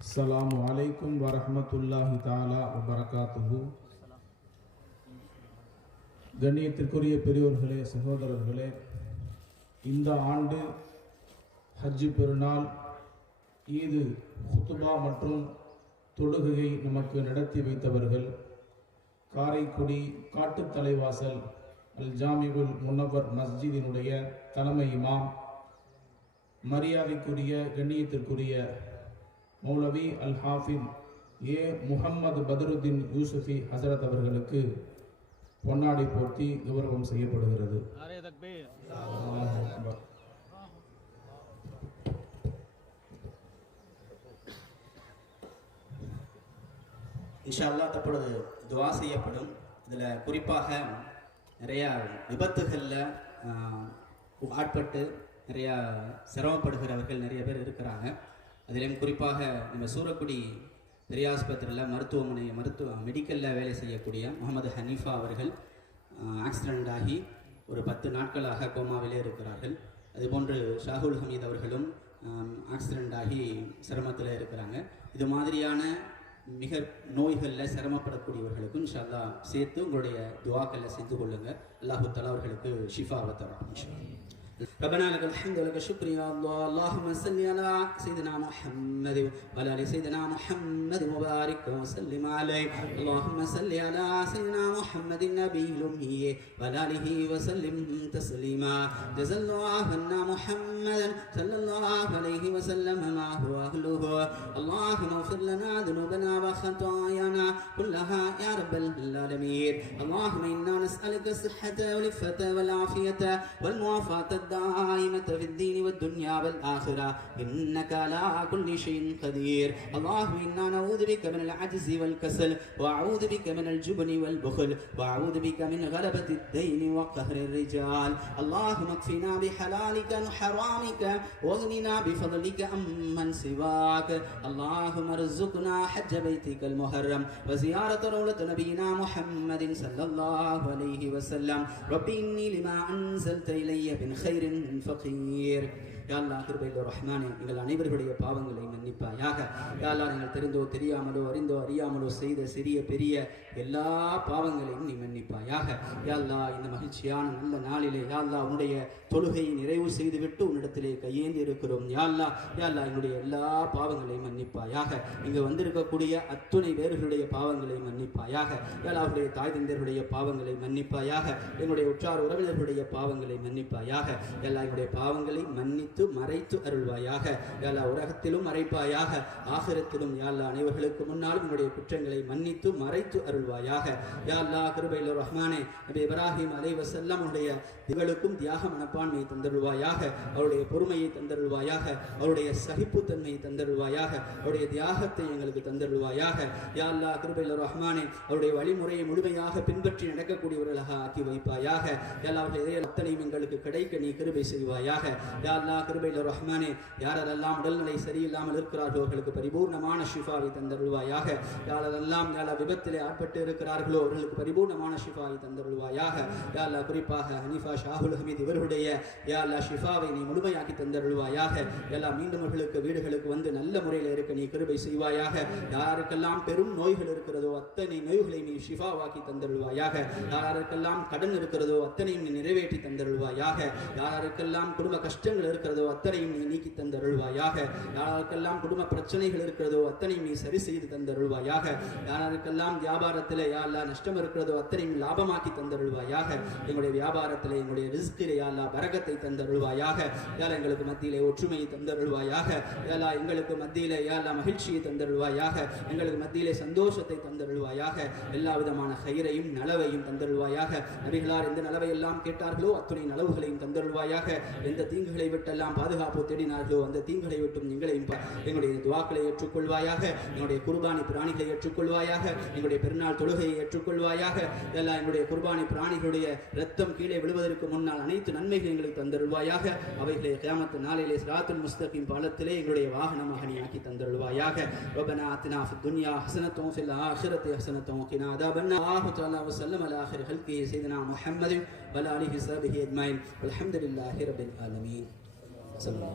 السلام عليكم ورحمة الله தாலா وبركاته கண்ணியத்திற்குரிய பெரியோர்களே சகோதரர்களே இந்த ஆண்டு ஹஜ்ஜு பெருநாள் ஈது ஹுத்துபா மற்றும் தொழுகையை நமக்கு நடத்தி வைத்தவர்கள் காரைக்குடி காட்டுத்தலைவாசல் அல் ஜாமிகுல் முன்னவர் மஸ்ஜிதினுடைய தலைமை இமாம் மரியாதைக்குரிய கண்ணியத்திற்குரிய மௌலவி அல் ஹாஃபிம் ஏ முகம்மது பதருദ്ദീൻ யூசுஃபி ஹசரத் அவர்களுக்கு பொன்னாடி போர்த்தி கௌரவம் செய்யப்படுகிறது. இன்ஷா அல்லா தற்பொழுது துவா செய்யப்படும். இதில் குறிப்பாக நிறையா விபத்துகளில் ஆட்பட்டு நிறையா சிரமப்படுகிறவர்கள் நிறைய பேர் இருக்கிறாங்க. அதிலும் குறிப்பாக நம்ம சூரக்குடி பெரியாஸ்பத்திரியில் மருத்துவமனை மருத்துவ மெடிக்கலில் வேலை செய்யக்கூடிய முகமது ஹனீஃபா அவர்கள் ஆக்சிடெண்ட் ஆகி ஒரு பத்து நாட்களாக கோமாவிலே இருக்கிறார்கள். அதுபோன்று ஷாகுல் ஹமீத் அவர்களும் ஆக்சிடெண்ட் ஆகி சிரமத்தில் இருக்கிறாங்க. இது மாதிரியான மிக நோய்களில் சிரமப்படக்கூடியவர்களுக்கும் இன்ஷா சேர்த்து உங்களுடைய துவாக்களை செஞ்சு கொள்ளுங்கள் அல்லாஹு தலா அவர்களுக்கு ஷிஃபாவை தரும் இன்ஷா ربنا لك الحمد ولك الشكر يا الله. اللهم صل على سيدنا محمد وعلى آل سيدنا محمد وبارك وسلم عليه. اللهم صل على سيدنا محمد النبي الأمي وعلى آله وسلم تسليما. جزا الله عنا محمدا صلى الله عليه وسلم ما هو اهله اللهم اغفر لنا ذنوبنا وخطايانا كلها يا رب العالمين. اللهم إنا نسألك الصحة والعفة والعافية والمعافاه الدائمه في الدين والدنيا والآخرة. إنك على كل شيء قدير. اللهم إنا نعوذ بك من العجز والكسل وأعوذ بك من الجبن والبخل وأعوذ بك من غلبة الدين وقهر الرجال. اللهم اكفنا بحلالك عن حرامك واغننا بفضلك عمن سواك. اللهم ارزقنا حج بيتك المحرم وزيارة روضة نبينا محمد صلى الله عليه وسلم. ربي إني لما أنزلت إلي من خير கைரின் ஃபகீர் யாழ்லா கிருபையில் ரஹ்மானே எங்கள் அனைவர்களுடைய பாவங்களை மன்னிப்பாயாக. யாழ்லா நீங்கள் தெரிந்தோ தெரியாமலோ அறிந்தோ அறியாமலோ செய்த சிறிய பெரிய எல்லா பாவங்களையும் நீ மன்னிப்பா யா யாழ்லா இந்த மகிழ்ச்சியான நல்ல நாளிலே யாழ்லா உன்னுடைய தொழுகையை நிறைவு செய்துவிட்டு உன்னிடத்திலே கையேந்தி இருக்கிறோம். யாழ்லா யாழ்லா என்னுடைய எல்லா பாவங்களையும் மன்னிப்பாயாக. இங்கு வந்திருக்கக்கூடிய அத்துணை பேர்களுடைய பாவங்களை மன்னிப்பாயாக. யா தாய் தந்தையருடைய பாவங்களை மன்னிப்பாயாக. என்னுடைய உற்றார் உறவினர்களுடைய பாவங்களை மன்னிப்பாயாக. எல்லா என்னுடைய பாவங்களை மன்னித்து மறைத்து அருள்வாயாக. யாழா உலகத்திலும் மறைப்பாயாக. ஆசிரத்திலும் யாழ்லா அனைவர்களுக்கு முன்னாலும் என்னுடைய குற்றங்களை மன்னித்து மறைத்து அருள்வாயாக. யாழ்லா கிருபையில் ரஹ்மானே நபி இப்ராஹிம் அலை வசல்லம் உடைய திகளுக்கும் தியாக மனப்பான்மை தந்தருள்வாயாக அவருடைய பொறுமையை தந்தருள்வாயாக அவருடைய சகிப்புத்தன்மையை தந்தருள்வாயாக அவருடைய தியாகத்தை எங்களுக்கு தந்தருள்வாயாக. யா அல்லா கிருபையில் ரஹ்மானே அவருடைய வழிமுறையை முழுமையாக பின்பற்றி நடக்கக்கூடியவர்களாக ஆக்கி வைப்பாயாக. எல்லாவற்றை இதய அத்தனையும் எங்களுக்கு கிடைக்க நீ கிருபை செய்வாயாக. யா அல்லா கிருபையில் ரஹ்மானே யாரெல்லாம் உடல்நிலை சரியில்லாமல் இருக்கிறார்களோ அவர்களுக்கு பரிபூர்ணமான ஷிஃபாவை தந்தருள்வாயாக. யாரெல்லாம் யாரா விபத்திலே ஆட்பட்டு இருக்கிறார்களோ அவர்களுக்கு பரிபூர்ணமான ஷிஃபா ஷிஃபாவை தந்தருள்வாயாக. யா அல்லா குறிப்பாக ஹனீஃபா ஷாஹுல் ஹமீத் இவர்களுடைய யா அல்லா ஷிஃபாவை நீ முழுமையாக்கி தந்தருள்வாயாக. எல்லா மீண்டும் அவர்களுக்கு வீடுகளுக்கு வந்து நல்ல முறையில் இருக்க நீ கிருபை செய்வாயாக. யாருக்கெல்லாம் பெரும் நோய்கள் இருக்கிறதோ அத்தனை நோய்களை நீ ஷிஃபாவாக்கி தந்தருள்வாயாக. யாருக்கெல்லாம் கடன் இருக்கிறதோ அத்தனையும் நீ நிறைவேற்றி தந்தருள்வாயாக. யாருக்கெல்லாம் குடும்ப கஷ்டங்கள் இருக்கிறதோ அத்தனையும் நீ நீக்கி தந்தருள்வாயாக. யாருக்கெல்லாம் குடும்ப பிரச்சனைகள் இருக்கிறதோ அத்தனையும் நீ சரி செய்து தந்தருள்வாயாக. யாருக்கெல்லாம் வியாபாரத்தில் யாரெல்லாம் நஷ்டம் இருக்கிறதோ அத்தனையும் லாபம் லாபமாக்கி தந்தருள்வாயாக. எங்களுடைய வியாபாரத்தில் எங்களுடைய ரிஸ்கிலே யாழ்லா பரகத்தை தந்தருள்வாயாக. யாழ் எங்களுக்கு மத்தியிலே ஒற்றுமையை தந்தருள்வாயாக. யாழா எங்களுக்கு மத்தியிலே யாழ்லா மகிழ்ச்சியை தந்தருள்வாயாக. எங்களுக்கு மத்தியிலே சந்தோஷத்தை தந்தருள்வாயாக. எல்லா விதமான கயிறையும் நலவையும் தந்தருள்வாயாக. நபிகளார் எந்த நலவை எல்லாம் கேட்டார்களோ அத்துணை நலவுகளையும் தந்தருள்வாயாக. எந்த தீங்குகளை விட்டெல்லாம் பாதுகாப்பு தேடினார்களோ அந்த தீங்குகளை விட்டும் எங்களையும் எங்களுடைய துவாக்களை ஏற்றுக்கொள்வாயாக. எங்களுடைய குர்பானி பிராணிகளை ஏற்றுக்கொள்வாயாக. எங்களுடைய பெருநாள் தொழுகையை ஏற்றுக்கொள்வாயாக. எல்லாம் எங்களுடைய குர்பானி பிராணிகளுடைய ரத்தம் கீழே விழுவதற்கு முன்னால் அனைத்து நன்மைகளை எங்களுக்கு தந்தருள்வாயாக அவைகளை கியாமத்து நாளிலே சிராத்துல் முஸ்தகிம் பாலத்திலே எங்களுடைய வாகனமாக நீ ஆக்கி தந்தருள்வாயாக ربنا آتنا في الدنيا حسنة وفي الآخرة حسنة وقنا عذاب النار الله تعالى وسلم على آخر خلقه سيدنا محمد وعلى آله وصحبه أجمعين والحمد لله رب العالمين صلى الله